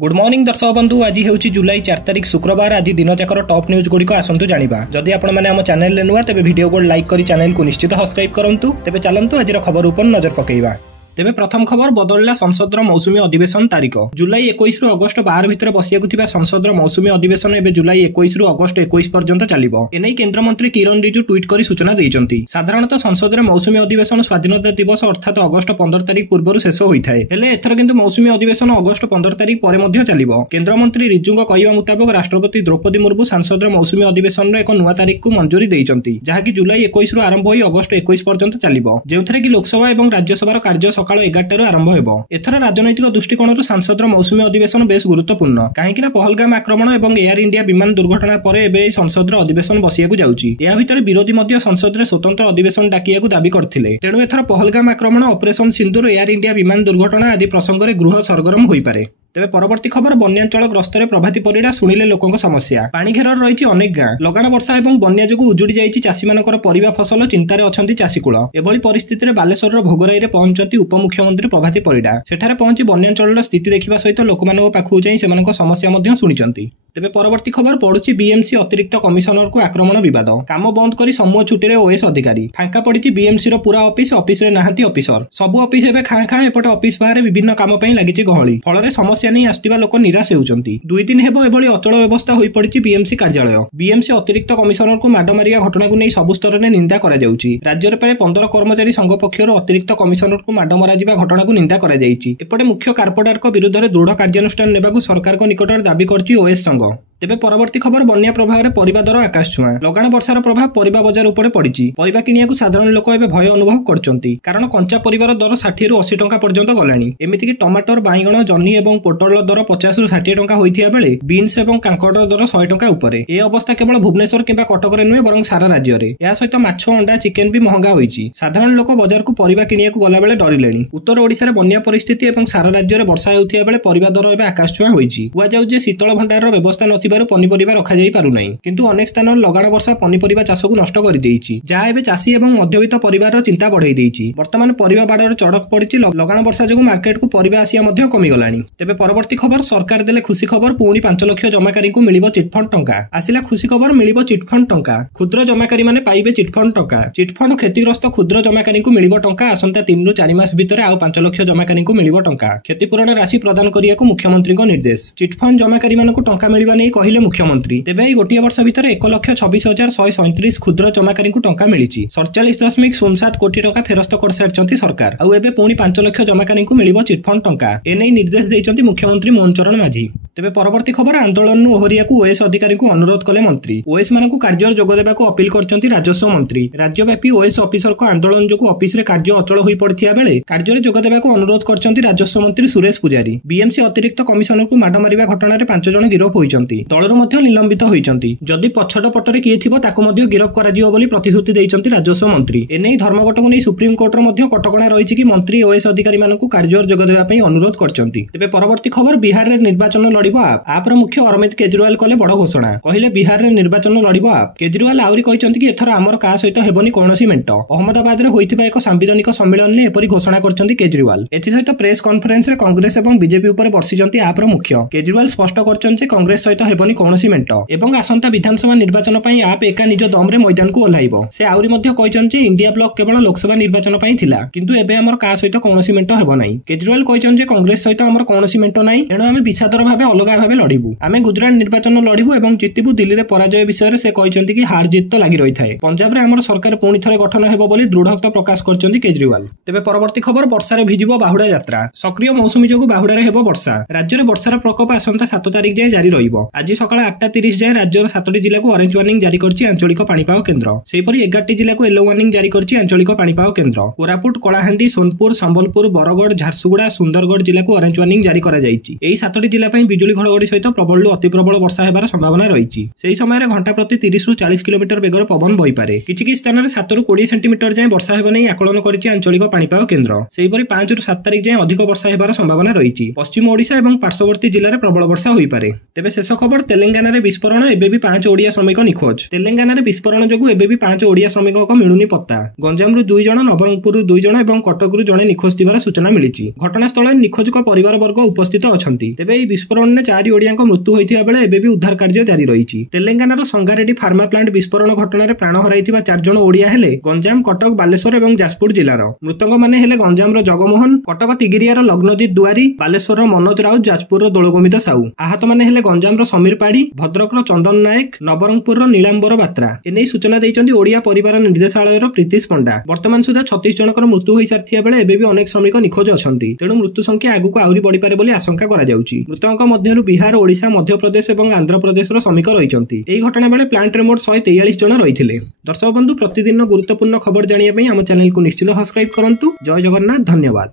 Good morning दर्शक बंधु। आज हूँ जुलाई 4 तारिख शुक्रवार। आज दिन जाकर टॉप न्यूज गुड़िक आसतु जाना। जदि आपण मैंने आम चैनल नुआ तेज वीडियो को लाइक कर चैनल को निश्चित सब्सक्राइब करूँ। तेज चलतु आज खबर उपर नजर पकेइबा। तेबे प्रथम खबर बदलला संसदर मौसुमी अधिवेशन तारीख। जुलाई 21 रु अगस्त 12 भितर बसिया संसदर मौसुमी अधिवेशन एवं जुलाई 21 रु अगस्त 21 पर्यंत चलिबो। एनै केंद्र मंत्री किरण रिजिजू ट्वीट कर सूचना देइचंती। साधारणतः संसदर मौसुमी अधिवेशन स्वाधीनता दिवस अर्थात अगस्त 15 तारिख पूर्व शेष होइथाय। हेले एथर किंतु मौसुमी अधिवेशन अगस्त 15 तारिख परे मध्य चलिबो। केंद्र मंत्री रिजिजूଙ୍କ कहवा मुताबिक राष्ट्रपति द्रौपदी मुर्मू संसदर मौसुमी अधिवेशन एक नुआ तारिख को मंजूरी देइचंती, जहाकि जुलाई 21 रु आरंभ होई अगस्त 21 पर्यंत चलिबो। जेउथरे कि लोकसभा एवं राज्यसभार कार्य सकाळ 11 रु आरंभ हेबो। एथर राजनैतिक दृष्टिकोणରୁ संसदर मौसुमी अधिवेशन बेस गुरुत्वपूर्ण, काहेकि ना पहलगाम आक्रमण एवं एयर इंडिया विमान दुर्घटना परे एबे संसदर अधिवेशन बसियाकु जाउची। या भितर विरोधी मध्य संसदरे स्वतंत्र अधिवेशन डाकियाकु दाबी करथिले। तेणु एथर पहलगाम आक्रमण, ऑपरेशन सिंदूर, एयर इंडिया विमान दुर्घटना आदि प्रसंगरे गृह सरगरम होई पारे। तेबे परवर्ती खबर बन्यांचल ग्रस्तर प्रभाती परिडा शुणिले लोकों समस्या। पानी घेर रही अनेक गाँ। लगाण वर्षा एवं बन्या जो उजुड़ी जाइछि चाषी मानकर परिबा फसल। चिंतार अछंती चाषीकूल। एभली परिस्थिति बालेश्वर भोगराई पहुंचती उपमुख्यमंत्री प्रभाती परिडा। सेठारे पहुंची बन्यांचल स्थिति देखा सहित लोकमानक पाखु जाई सेमानक समस्या मध्य शुणिचंती। तेबे परवर्ती खबर पड़ुछि बीएमसी अतिरिक्त कमिशनर को आक्रमण विवाद। काम बंद करी समूह छुट्टी ओएस अधिकारी। फांका पड़ी बीएमसी पूरा ऑफिस रे नाहांती ऑफिसर। सबु ऑफिस एबे खाँ खाँ एपटे ऑफिस बाहर विभिन्न काम पई लागिछि गहली। फଳରେ समस्या नहीं आसुवा लोक निराश होउचंती। 2 दिन हेबो एभली अचल व्यवस्था होई पड़िछि बीएमसी कार्यालय। बीएमसी अतिरिक्त कमिशनर को माड मारिया घटना को नहीं सबु स्तर में निंदा करा जाउछि। राज्य प्राय 15 कर्मचारी संघ पक्षर अतिरिक्त कमिशनर को माड मरा जिबा घटना को निंदा करा जाइछि। एपटे मुख्य कार्पोरेटर विरुद्ध में दृढ़ कार्यानुष्ठान नेबाकु सरकार को निकट दाबी करछि ओएस संघ। तेबे परवर्ती खबर बन्या प्रभाव में परिबा दर आकाश छुआ। लगाण वर्षार प्रभाव परिबा बजार उपरे पड़िछि। परिबा किनियाकु साधारण लोक एबे भय अनुभव करचंती, कारण कंचा परिबार दर 60 रु 80 टंका पर्यंत गलानी। एमिति कि टमाटर, बाइगण, जन्ही एवं पोटल दर 50 रु 60 टंका होइथिया बेले बीन्स एवं कांकड़ दर 100 टंका उपरे। ए अवस्था केवल भुवनेश्वर किंबा कटक रे नुहे बरं सारा राज्य रे। या सहित माछ, अंडा, चिकेन भी महंगा होइछि। साधारण लोक बाजार को परिबा किनियाकु गला बेले डरिलेनी। उत्तर ओडिसा रे बन्या परिस्थिति एवं सारा राज्य रे वर्षा हेउथिया बेले परिबा दर एबे आकाश छुआ होइछि। हुआ जाउ जे शीतल भंडार रो व्यवस्था नथिबारु पनिपरिबा रखा जाई पारु नाही, किंतु अनेक स्थान लगाण वर्षा पनिपरिबा चाष को नष्ट कर देइछि, जहा एबे चाषी एवं मध्यवित्त परिवार चिंता बढ़ाई देइछि। वर्तमान परिबा बाडर चढ़क पड़िछि। लगाण वर्षा जोगु मार्केट को परिबा आसिया मध्य कमी गलानी। तेबे परवर्ती खबर सरकार देले खुशी खबर। पुणी 5 लाख जमाकारी को मिलिबो चिटफंड टंका। आसिला खुशी खबर, मिलिबो चिटफंड टंका। क्षुद्र जमाकारी माने पाइबे चिटफंड टंका। चिटफंड क्षतिग्रस्त क्षुद्र जमाकारी को मिलिबो टंका। आसंता 3 रु 4 मास भितर आउ 5 लाख जमाकारी को मिलिबो टंका। क्षतिपूरण राशि प्रदान करियाकु मुख्यमंत्री को निर्देश। चिटफंड जमाकारी मानकु टंका मिलिबा नै कहिले मुख्यमंत्री। तेबे गोटे वर्ष भितर 1,26,137 क्षुद्र जमाकारी को टंका मिली। 47.07 कोटी टंका फेरस्त कर सारी सरकार। आउ एबे पुणी 5 लाख जमाकारी को मिलिबो चिटफंड टंका। एनै निर्देश देइचंती मुख्यमंत्री मोहन चरण माझी। तेबे परवर्ती खबर आंदोलन ओहरियाकु ओएस अधिकारी को अनुरोध कले मंत्री। ओएस मानकु कार्य जोग देबाकु अपील करचंती राजस्व मंत्री। राज्यव्यापी ओएस ऑफिसर को आंदोलन जोगु ऑफिस रे कार्य अचल होई पड़थिया बेले कार्य रे जोग देबाकु अनुरोध करचंती राजस्व मंत्री सुरेश पुजारी। बीएमसी अतिरिक्त कमिशनर को माड मारिबा घटना रे 5 जण गिरफ होइचंती। दलर मध्य निलंबित होइचंती। जदि पछड पटरे किए थिबो ताको मध्य गिरफ करा जिवो बोली प्रतिश्रुति देइचंती राजस्व मंत्री। एनै धर्मघट को नै सुप्रीम कोर्ट रो मध्य कटकणा रहिछि कि मंत्री ओएस अधिकारी मानकु कार्य जोग देबा पई अनुरोध करचंती। तेबे परवर्ती खबर बिहार रे निर्वाचन लड़िबो आप रो मुख्य अरविंद केजरीवाल कले बड़ घोषणा। कहिले बिहार रे निर्वाचन लड़िबो आप। केजरीवाल आउरी कहिचंती कि एथर हमर का सहित हेबनी कोनोसी मेंट। अहमदाबाद रे होइथिबा एक संविधानिक सम्मेलन ने एपरि घोषणा करचंती केजरीवाल। एथि सहित प्रेस कॉन्फ्रेंस रे कांग्रेस एवं बीजेपी ऊपर बर्षिचंती आप रो मुख्य। केजरीवाल स्पष्ट करचंती कांग्रेस सहित हेबनी कोनोसी मेंट एवं आसंता विधानसभा निर्वाचन पई आप एका निज दम रे मैदान को ओल्हाइबो। से आउरी मध्य कहिचंती इंडिया ब्लॉक केवल लोकसभा निर्वाचन पई थिला, किंतु एबे हमर का सहित कोनोसी मेंट हेबो नाही। केजरीवाल कहिचंती कांग्रेस सहित हमर कोनोसी मेंट नाही, एणु आमे विषादर भाबे अलगा भाबे लड़िबु। आमे गुजरात निर्वाचन लड़िबु एवं जितिबु। दिल्ली रे पराजय विषय रे से कहिचंती कि हार जीत तो लागि रही थाए। पंजाब रे हमर सरकार पुणी थरे गठन हेबो बोली दृढ़ता प्रकाश करचंती केजरीवाल। तेबे परवर्ती खबर वर्षा रे भिजिबो बाहुडा यात्रा। सक्रिय मौसुमी जोगु बाहुडा रे हेबो वर्षा। राज्य रे वर्षार प्रकोप आसंता 7 तारिख जाय जारी रहिबो। आज सकाळ 8:30 जाय राज्यर 7टी जिल्ला को ऑरेंज वार्निंग जारी करछि आंचलिक पाणीपाग केन्द्र। सेहिपरि 11टी जिल्ला को येलो वार्निंग जारी करछि आंचलिक पाणीपाग केन्द्र। कोरापुट, कलाहांडी, सोनपुर, संबलपुर, बरगढ़, झारसुगुड़ा, सुंदरगढ़ जिल्ला को ऑरेंज वार्निंग जारी करा जाइछि। एही 7टी जिल्ला पई बिजुली घड़घड़ी सहित प्रबल अति प्रबल वर्षा हेबार संभावना रहिछि। सेही समय घंटा प्रति 30 रु 40 किलोमीटर बेगर पवन बहि पारे। किछि स्थान रे 7 रु 20 सेंटीमीटर जाय वर्षा हेबा नै आकलन करिछि आंचलिक पाणीपाग केन्द्र। सेहिपरि 5 रु 7 तारिख जाय अधिक वर्षा हेबार संभावना रहिछि। पश्चिम ओडिशा एवं पार्श्ववर्ती जिल्ला रे प्रबल वर्षा होई पारे। तेबे शेष खबर तेलंगाना रे विस्फोरण। एबे भी 5 ओडिया श्रमिक निखोज। तेलंगाना रे विस्फोरण जोगु एबे भी 5 ओडिया श्रमिकों को मिलुनी पत्ता। गंजाम रु 2 जण, नवरंगपुर रु 2 जण एवं कटक रु जणे निखोज थिबार सूचना मिलिछि। घटनास्थल निखोज को परिवार वर्ग उपस्थित अछंती। तेबे एही विस्फोरण ସୁନ୍ଦରବନରେ 4 ଓଡ଼ିଆଙ୍କ ମୃତ୍ୟୁ ହୋଇଥିବା ବେଳେ ଏବେ ବି ଉଦ୍ଧାର କାର୍ଯ୍ୟ ଜାରି ରହିଛି। ତେଲେଙ୍ଗାନାର ସଙ୍ଗାରେଡ୍ଡି ଫାର୍ମା ପ୍ଲାଣ୍ଟ ବିସ୍ଫୋରଣ ଘଟଣାରେ ପ୍ରାଣ ହରାଇଥିବା 4 ଜଣ ଓଡ଼ିଆ ହେଲେ ଗଞ୍ଜାମ, କଟକ, ବାଲେଶ୍ୱର ଏବଂ ଯାଜପୁର ଜିଲ୍ଲାର। ମୃତକମାନେ ହେଲେ ଗଞ୍ଜାମର ଜଗମୋହନ, କଟକ ତିଗିରିଆର ଲଗ୍ନଜିତ ଦୁଆରୀ, ବାଲେଶ୍ୱରର ମନୋଜ ରାଉତ, ଯାଜପୁରର ଦୋଳଗୋବିନ୍ଦ ସାହୁ। ଆହତମାନେ ହେଲେ ଗଞ୍ଜାମର ସମୀର ପାଢୀ, ଭଦ୍ରକର ଚନ୍ଦନ ନାୟକ, ନବରଙ୍ଗପୁରର ନୀଳାମ୍ବର ବାତ୍ରା। ଏନେଇ ସୂଚନା ଦେଇଛନ୍ତି ଓଡ଼ିଆ ପରିବାର ନିର୍ଦ୍ଦେଶାଳୟର ପ୍ରୀତିଶ ପଣ୍ଡା। ବର୍ତ୍ତମାନ ସୁଦ୍ଧା 36 ଜଣଙ୍କର ମୃତ୍ୟୁ ହୋଇସାରିଥିବା ବେଳେ ଏବେ ବି ଅନେକ ଶ୍ରମିକ ନିଖୋଜ ଅଛନ୍ତି। ତେଣୁ ମୃତ୍ୟୁ ସଂଖ୍ୟା ଆଗକୁ ଆହୁରି ବଢିପାରେ ବୋଲି ଆଶଙ୍କା କରାଯାଉଛି। ମୃତକଙ୍କ ମଧ୍ୟରୁ ବିହାର, ଓଡ଼ିଶା, ମଧ୍ୟପ୍ରଦେଶ ଏବଂ ଆନ୍ଧ୍ରପ୍ରଦେଶର ଶ୍ରମିକ ରହିଛନ୍ତି। ଏହି ଘଟଣା ବେଳେ ପ୍ଲାଣ୍ଟରେ ମୋଟ 143 ଜଣ ରହିଥିଲେ। ଦର୍ଶକ ବନ୍ଧୁ, ପ୍ରତିଦିନ ଗୁରୁତ୍ୱପୂର୍ଣ୍ଣ ଖବର ଜାଣିବା ପାଇଁ ଆମ ଚ୍ୟାନେଲକୁ ନିଶ୍ଚିତ ସବସ୍କ୍ରାଇବ କରନ୍ତୁ। ଜୟ ଜଗନ୍ନାଥ, ଧନ୍ୟବାଦ।